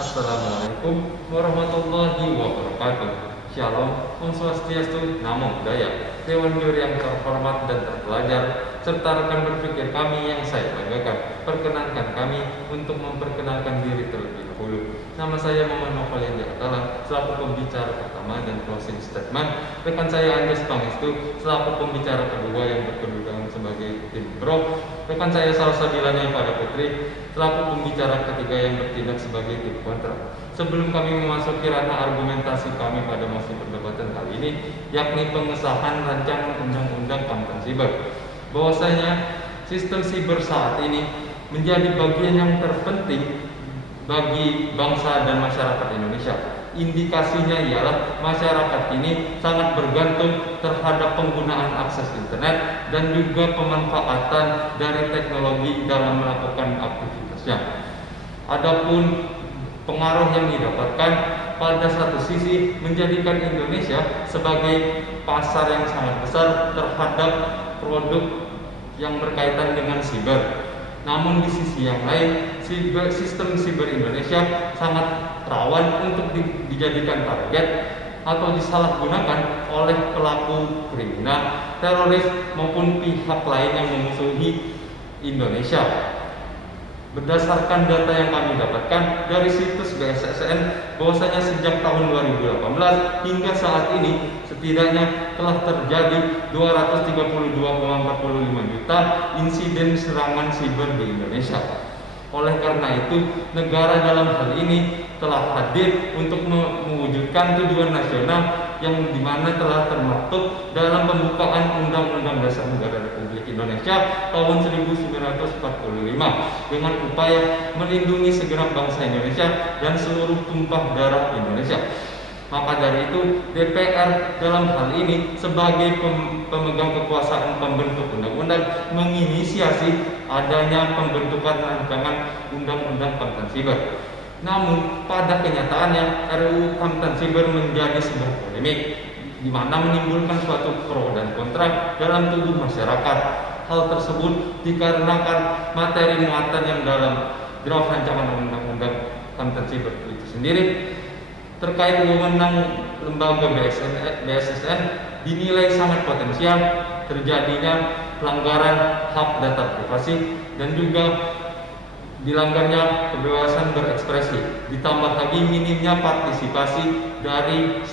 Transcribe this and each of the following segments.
Assalamualaikum warahmatullahi wabarakatuh. Shalom, Om Swastiastu, Namo Buddhaya. Dewan Juri yang terhormat dan terpelajar, serta rekan berpikir kami yang saya banggakan, perkenankan kami untuk memperkenalkan diri terlebih dahulu. Nama saya Muhammad Novel Yandi Atala, selaku pembicara pertama dan closing statement. Rekan saya Andes Pangestu, selaku pembicara kedua yang berkedudukan sebagai tim pro. Rekan saya Salsabilanya pada Putri, selaku pembicara ketiga yang bertindak sebagai tim kontra. Sebelum kami memasuki ranah argumentasi kami pada masa perdebatan kali ini, yakni pengesahan rancangan undang-undang konten siber, bahwasanya sistem siber saat ini menjadi bagian yang terpenting bagi bangsa dan masyarakat Indonesia. Indikasinya ialah masyarakat ini sangat bergantung terhadap penggunaan akses internet dan juga pemanfaatan dari teknologi dalam melakukan aktivitasnya. Adapun pengaruh yang didapatkan pada satu sisi menjadikan Indonesia sebagai pasar yang sangat besar terhadap produk yang berkaitan dengan siber. Namun di sisi yang lain, sistem siber Indonesia sangat rawan untuk dijadikan target atau disalahgunakan oleh pelaku kriminal, teroris maupun pihak lain yang memusuhi Indonesia. Berdasarkan data yang kami dapatkan dari situs BSSN, bahwasanya sejak tahun 2018 hingga saat ini setidaknya telah terjadi 232,45 juta insiden serangan siber di Indonesia. Oleh karena itu, negara dalam hal ini telah hadir untuk mewujudkan tujuan nasional yang dimana telah termaktub dalam pembukaan Undang-Undang Dasar Negara Republik Indonesia tahun 1945 dengan upaya melindungi segenap bangsa Indonesia dan seluruh tumpah darah Indonesia. Maka dari itu, DPR dalam hal ini sebagai pemegang kekuasaan pembentuk undang-undang menginisiasi adanya pembentukan rancangan undang-undang konten siber. Namun pada kenyataannya RUU konten siber menjadi sebuah polemik di mana menimbulkan suatu pro dan kontra dalam tubuh masyarakat. Hal tersebut dikarenakan materi muatan yang dalam draft rancangan undang-undang konten siber itu sendiri terkait wewenang lembaga BSSN dinilai sangat potensial terjadinya pelanggaran hak data privasi dan juga dilanggarnya kebebasan berekspresi, ditambah lagi minimnya partisipasi dari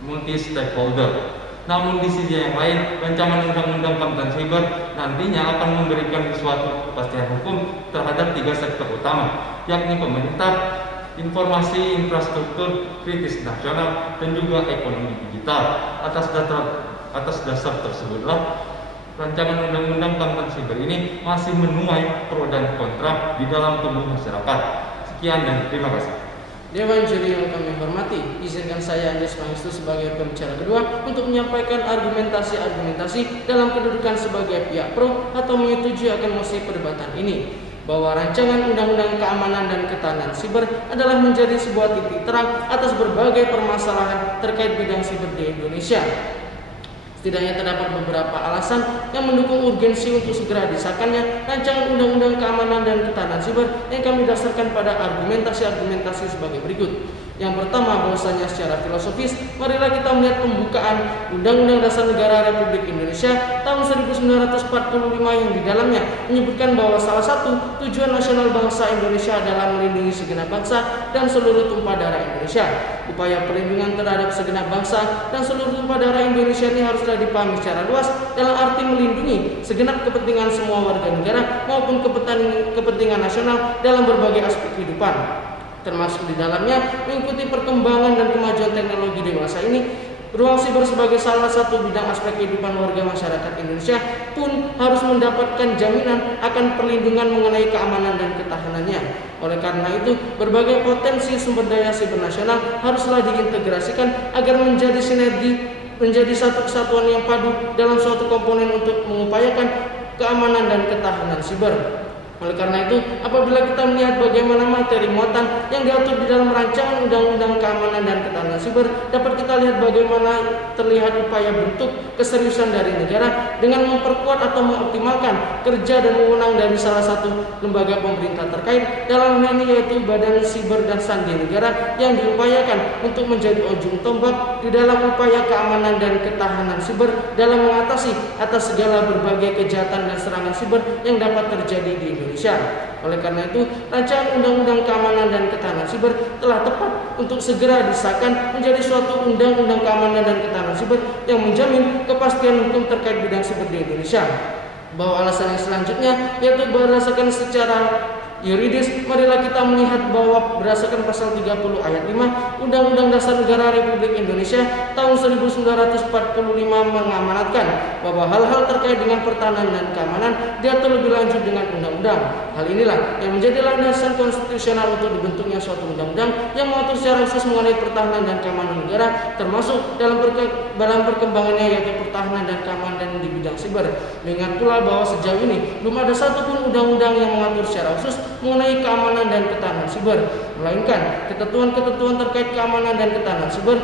multi stakeholder. Namun di sisi yang lain, rancangan undang-undang konten siber nantinya akan memberikan suatu kepastian hukum terhadap tiga sektor utama, yakni pemerintah, informasi infrastruktur kritis nasional, dan juga ekonomi digital. Atas dasar tersebutlah rancangan undang-undang konten siber ini masih menuai pro dan kontra di dalam tubuh masyarakat. Sekian dan terima kasih. Dewan Juri yang kami hormati, izinkan saya Andes Pangestu sebagai pembicara kedua untuk menyampaikan argumentasi dalam kedudukan sebagai pihak pro atau menyetujui akan mosi perdebatan ini, bahwa rancangan undang-undang keamanan dan ketahanan siber adalah menjadi sebuah titik terang atas berbagai permasalahan terkait bidang siber di Indonesia. Setidaknya terdapat beberapa alasan yang mendukung urgensi untuk segera disahkannya rancangan undang-undang keamanan dan ketahanan siber yang kami dasarkan pada argumentasi sebagai berikut. Yang pertama, bahwasanya secara filosofis, marilah kita melihat pembukaan Undang-Undang Dasar Negara Republik Indonesia tahun 1945 yang di dalamnya menyebutkan bahwa salah satu tujuan nasional bangsa Indonesia adalah melindungi segenap bangsa dan seluruh tumpah darah Indonesia. Upaya perlindungan terhadap segenap bangsa dan seluruh tumpah darah Indonesia ini haruslah dipahami secara luas dalam arti melindungi segenap kepentingan semua warga negara maupun kepentingan nasional dalam berbagai aspek kehidupan, termasuk di dalamnya mengikuti perkembangan dan kemajuan teknologi di masa ini. Ruang siber sebagai salah satu bidang aspek kehidupan warga masyarakat Indonesia pun harus mendapatkan jaminan akan perlindungan mengenai keamanan dan ketahanannya. Oleh karena itu, berbagai potensi sumber daya siber nasional haruslah diintegrasikan agar menjadi sinergi, menjadi satu kesatuan yang padu dalam suatu komponen untuk mengupayakan keamanan dan ketahanan siber. Oleh karena itu, apabila kita melihat bagaimana materi muatan yang diatur di dalam rancangan Undang-Undang Keamanan dan Ketahanan Siber, dapat kita lihat bagaimana terlihat upaya bentuk keseriusan dari negara dengan memperkuat atau mengoptimalkan kerja dan wewenang dari salah satu lembaga pemerintah terkait, dalam hal ini yaitu Badan Siber dan Sandi Negara, yang diupayakan untuk menjadi ujung tombak di dalam upaya keamanan dan ketahanan siber dalam mengatasi atas segala berbagai kejahatan dan serangan siber yang dapat terjadi di Indonesia. Oleh karena itu, rancangan Undang-Undang Keamanan dan Ketahanan Siber telah tepat untuk segera disahkan menjadi suatu Undang-Undang Keamanan dan Ketahanan Siber yang menjamin kepastian hukum terkait bidang siber di Indonesia. Bahwa alasan yang selanjutnya yaitu berdasarkan secara yuridis, marilah kita melihat bahwa berdasarkan pasal 30 ayat 5 Undang-Undang Dasar Negara Republik Indonesia tahun 1945 mengamanatkan bahwa hal-hal terkait dengan pertahanan dan keamanan diatur lebih lanjut dengan undang-undang. Hal inilah yang menjadi landasan konstitusional untuk dibentuknya suatu undang-undang yang mengatur secara khusus mengenai pertahanan dan keamanan negara, termasuk dalam perkembangannya yaitu pertahanan dan keamanan di bidang siber. Mengingat pula bahwa sejauh ini belum ada satupun undang-undang yang mengatur secara khusus mengenai keamanan dan ketahanan siber, melainkan ketentuan-ketentuan terkait keamanan dan ketahanan siber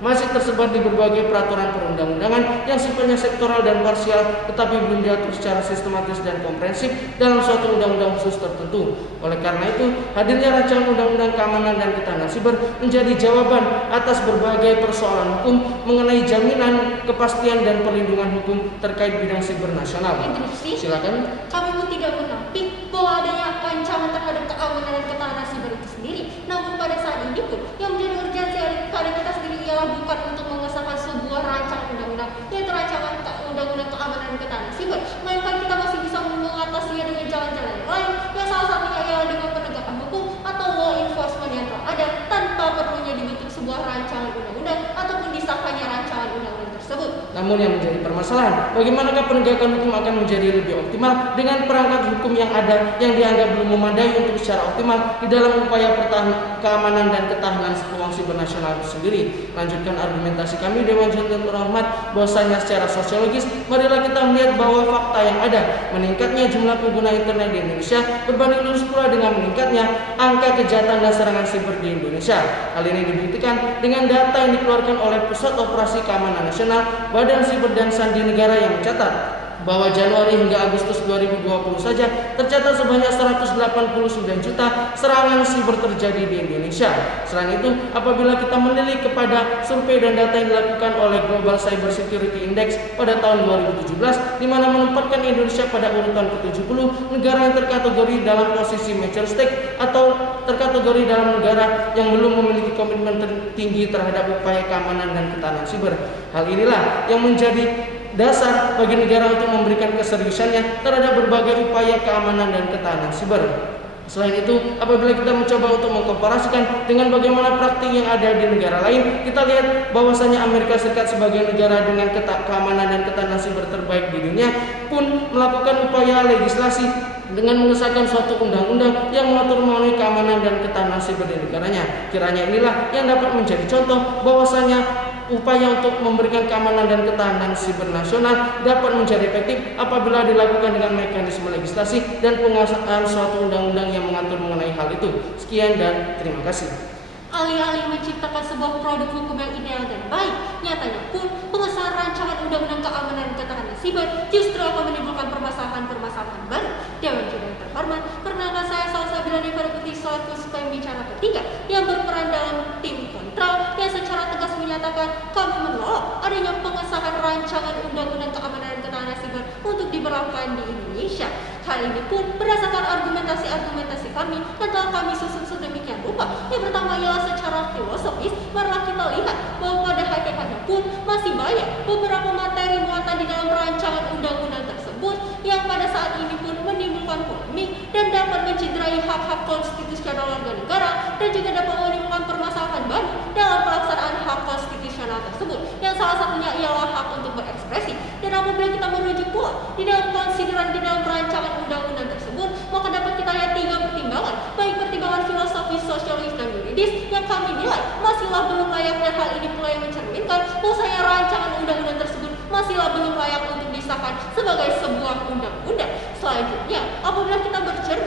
masih tersebar di berbagai peraturan perundang-undangan yang sifatnya sektoral dan parsial, tetapi belum diatur secara sistematis dan komprehensif dalam suatu undang-undang khusus tertentu. Oleh karena itu, hadirnya rancangan Undang-Undang Keamanan dan Ketahanan Siber menjadi jawaban atas berbagai persoalan hukum mengenai jaminan, kepastian, dan perlindungan hukum terkait bidang siber nasional. Silakan. Kami pun tidak menampik bahwa adanya ancaman terhadap keamanan dan ketahanan siber itu sendiri. Namun pada saat ini pun yang menjadi urgensi pada kita sendiri ialah bukan untuk mengesahkan sebuah rancangan undang-undang, yaitu rancangan Undang-Undang Keamanan dan Ketahanan Siber, melainkan kita masih bisa mengatasinya dengan jalan-jalan yang lain, yang salah satunya ialah dengan penegakan hukum atau law enforcement yang telah ada tanpa perlunya dibentuk sebuah rancangan undang-undang ataupun disahkannya rancangan undang-undang tersebut. Namun yang menjadi permasalahan, bagaimanakah penegakan hukum akan menjadi lebih optimal dengan perangkat hukum yang ada yang dianggap belum memadai untuk secara optimal di dalam upaya keamanan dan ketahanan ruang siber nasional itu sendiri. Lanjutkan argumentasi kami, Dewan Jurnal terhormat, bahwasanya secara sosiologis, marilah kita melihat bahwa fakta yang ada meningkatnya jumlah pengguna internet di Indonesia berbanding lurus pula dengan meningkatnya angka kejahatan dan serangan siber di Indonesia. Hal ini dibuktikan dengan data yang dikeluarkan oleh Pusat Operasi Keamanan Nasional, Badan Siber dan Sandi Negara yang mencatat bahwa Januari hingga Agustus 2020 saja tercatat sebanyak 189 juta serangan siber terjadi di Indonesia. Selain itu, apabila kita menilik kepada survei dan data yang dilakukan oleh Global Cyber Security Index pada tahun 2017, di mana menempatkan Indonesia pada urutan ke-70 negara yang terkategori dalam posisi mature state atau terkategori dalam negara yang belum memiliki komitmen tertinggi terhadap upaya keamanan dan ketahanan siber. Hal inilah yang menjadi dasar bagi negara untuk memberikan keseriusannya terhadap berbagai upaya keamanan dan ketahanan siber. Selain itu, apabila kita mencoba untuk mengkomparasikan dengan bagaimana praktik yang ada di negara lain, kita lihat bahwasanya Amerika Serikat sebagai negara dengan keamanan dan ketahanan siber terbaik di dunia pun melakukan upaya legislasi dengan mengesahkan suatu undang-undang yang mengatur mengenai keamanan dan ketahanan siber di negaranya. Kiranya inilah yang dapat menjadi contoh bahwasanya upaya untuk memberikan keamanan dan ketahanan siber nasional dapat menjadi efektif apabila dilakukan dengan mekanisme legislasi dan pengesahan suatu undang-undang yang mengatur mengenai hal itu. Sekian dan terima kasih. Alih-alih menciptakan sebuah produk hukum yang ideal dan baik, nyatanya pun pengesahan rancangan Undang-Undang Keamanan dan Ketahanan Siber justru akan menimbulkan permasalahan-permasalahan baru. Dewan Jurnal terhormat, perkenalkan saya Salsabila Devara Putih selaku pembicara ketiga yang berperan dalam tim kontrol yang secara tegas menyatakan kami menolak adanya pengesahan rancangan Undang-Undang Keamanan dan Ketahanan Siber untuk diberlakukan di Indonesia. Hal ini pun berdasarkan argumentasi kami yang telah kami susun sedemikian rupa. Yang pertama ialah secara filosofis, marilah kita lihat bahwa pada hakikatnya pun masih banyak beberapa materi muatan di dalam rancangan undang-undang tersebut yang pada saat ini pun menimbulkan polemik dan dapat mencederai hak-hak konstitusional warga negara dan juga dapat menimbulkan permasalahan baru dalam pelaksanaan hak konstitusional tersebut, yang salah satunya ialah hak untuk berekspresi. Dan apabila kita merujuk pula di dalam konsideran di dalam rancangan undang-undang tersebut, maka dapat kita lihat 3 pertimbangan, baik pertimbangan filosofis, sosiologis, dan yuridis yang kami nilai masihlah belum layak, dan hal ini pula yang mencerminkan bahwasanya rancangan undang-undang tersebut masihlah belum layak untuk disahkan sebagai sebuah undang-undang. Selanjutnya, apabila kita bercerita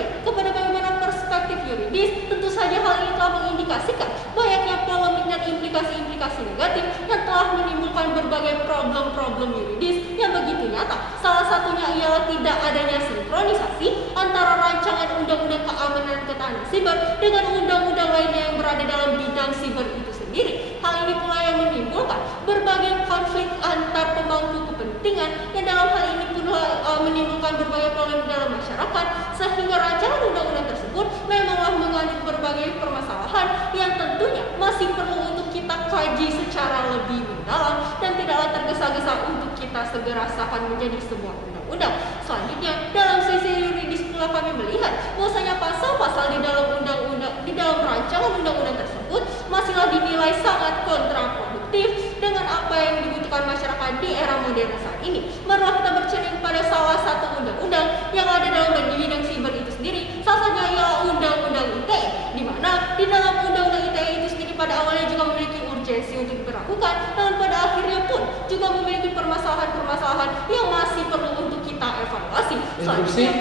yuridis, tentu saja hal ini telah mengindikasikan banyaknya polemik dan implikasi-implikasi negatif yang telah menimbulkan berbagai problem-problem yuridis yang begitu nyata. Salah satunya ialah tidak adanya sinkronisasi antara rancangan undang-undang keamanan dan ketahanan siber dengan undang-undang lainnya yang berada dalam bidang siber itu sendiri. Hal ini pula yang menimbulkan berbagai konflik antar pemangku kepentingan yang dalam hal ini pula menimbulkan berbagai polemik dalam masyarakat, sehingga rancangan undang-undang tersebut memanglah mengandung berbagai permasalahan yang tentunya masih perlu untuk kita kaji secara lebih mendalam dan tidaklah tergesa-gesa untuk kita segera sahkan menjadi sebuah undang-undang. Selanjutnya, dalam sisi yuridis pula kami melihat bahwasanya pasal-pasal di dalam rancangan undang-undang tersebut masihlah dinilai sangat kontraproduktif dengan apa yang dibutuhkan masyarakat di era modern saat ini. Marilah kita bercermin pada salah satu undang-undang yang ada dalam bidang siber itu sendiri. Salah satunya ialah Undang-Undang ITE, di mana di dalam Undang-Undang ITE itu sendiri pada awalnya juga memiliki urgensi untuk diberlakukan, dan pada akhirnya pun juga memiliki permasalahan-permasalahan yang masih perlu untuk kita evaluasi. Selanjutnya,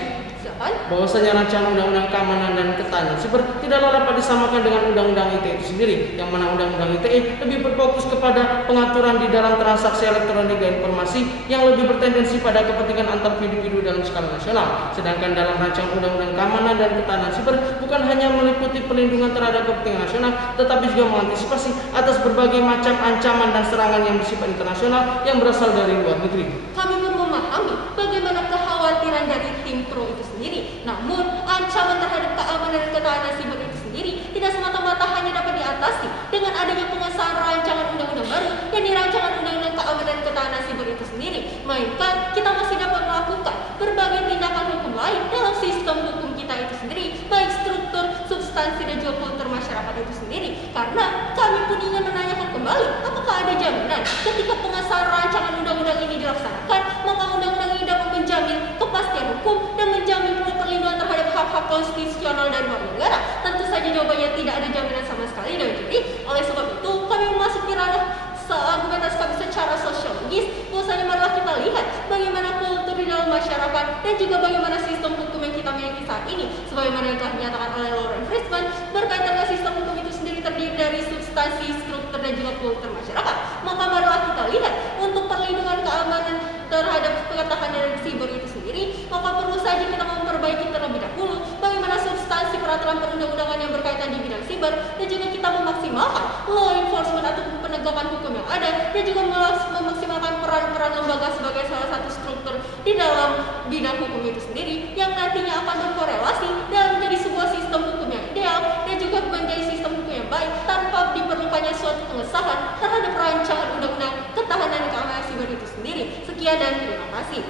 bahwasanya rancangan undang-undang keamanan dan ketahanan siber tidaklah dapat disamakan dengan undang-undang ITE itu sendiri, yang mana undang-undang ITE lebih berfokus kepada pengaturan di dalam transaksi elektronik dan informasi yang lebih bertendensi pada kepentingan antar individu dalam skala nasional. Sedangkan dalam rancangan undang-undang keamanan dan ketahanan siber bukan hanya meliputi perlindungan terhadap kepentingan nasional, tetapi juga mengantisipasi atas berbagai macam ancaman dan serangan yang bersifat internasional yang berasal dari luar negeri. Kami pun memahami bagaimana kekhawatiran dari tim pro itu sendiri. Namun, ancaman terhadap keamanan dan ketahanan siber itu sendiri tidak semata-mata hanya dapat diatasi dengan adanya pengesahan rancangan undang-undang baru yang rancangan undang-undang keamanan dan ketahanan siber itu sendiri, melainkan kita masih dapat melakukan berbagai tindakan hukum lain dalam sistem hukum kita itu sendiri, baik struktur, substansi, dan juga kultur masyarakat itu sendiri. Karena kami pun ingin menanyakan kembali, apakah ada jaminan ketika pengesahan rancangan undang-undang ini dilaksanakan, maka undang-undang ini dapat menjamin kepastian hukum dan menjamin pula perlindungan terhadap hak-hak konstitusional dari warga negara? Tentu saja jawabannya tidak ada jaminan sama sekali, dan jadi oleh sebab itu kami memasuki ranah argumentasi kami secara sosiologis. Bahwasanya marilah kita lihat bagaimana kultur di dalam masyarakat dan juga bagaimana sistem hukum yang kita miliki saat ini, sebagaimana yang telah dinyatakan oleh Lawrence Frisman, berkaitan dengan sistem hukum itu sendiri terdiri dari substansi, struktur, dan juga kultur masyarakat. Maka marilah kita lihat untuk perlindungan keamanan terhadap ketahanan siber itu sendiri, maka perlu saja kita memperbaiki terlebih dahulu bagaimana substansi peraturan perundang-undangan yang berkaitan di bidang siber, dan juga kita memaksimalkan law enforcement atau penegakan hukum yang ada, dan juga memaksimalkan peran-peran lembaga sebagai salah satu struktur di dalam bidang hukum itu sendiri yang nantinya akan berkorelasi dalam menjadi sebuah sistem hukum yang ideal dan juga menjadi sistem hukum yang baik tanpa diperlukannya suatu pengesahan terhadap rancangan undang-undang ketahanan dan keamanan siber itu sendiri. Sekian dan terima kasih.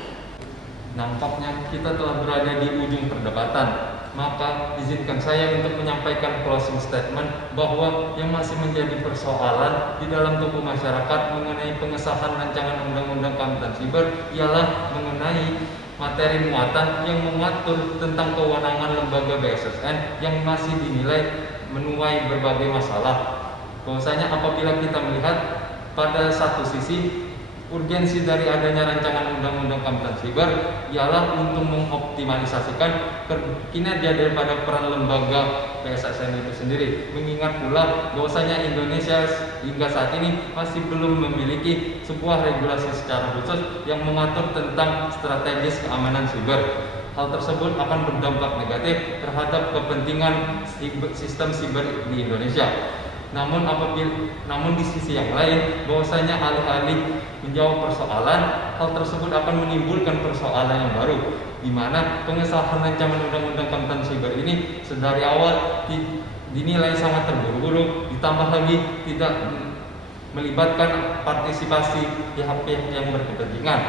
Nampaknya kita telah berada di ujung perdebatan. Maka izinkan saya untuk menyampaikan closing statement bahwa yang masih menjadi persoalan di dalam tubuh masyarakat mengenai pengesahan rancangan undang-undang keamanan siber ialah mengenai materi muatan yang mengatur tentang kewenangan lembaga BSSN yang masih dinilai menuai berbagai masalah. Bahwasanya apabila kita melihat pada satu sisi urgensi dari adanya rancangan undang-undang keamanan siber ialah untuk mengoptimalisasikan kinerja daripada peran lembaga BSSN itu sendiri. Mengingat pula bahwasanya Indonesia hingga saat ini masih belum memiliki sebuah regulasi secara khusus yang mengatur tentang strategis keamanan siber. Hal tersebut akan berdampak negatif terhadap kepentingan sistem siber di Indonesia. Namun di sisi yang lain, bahwasanya alih-alih menjawab persoalan, hal tersebut akan menimbulkan persoalan yang baru, di mana pengesahan rancangan undang-undang keamanan siber ini sedari awal dinilai sangat terburu-buru, ditambah lagi tidak melibatkan partisipasi pihak-pihak yang berkepentingan.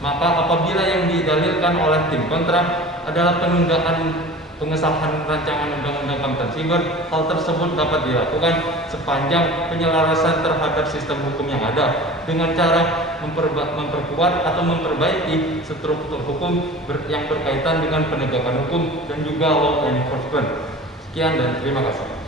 Maka apabila yang didalilkan oleh tim kontra adalah penundaan pengesahan rancangan undang-undang keamanan siber, hal tersebut dapat dilakukan sepanjang penyelarasan terhadap sistem hukum yang ada dengan cara memperkuat atau memperbaiki struktur hukum yang berkaitan dengan penegakan hukum dan juga law enforcement. Sekian dan terima kasih.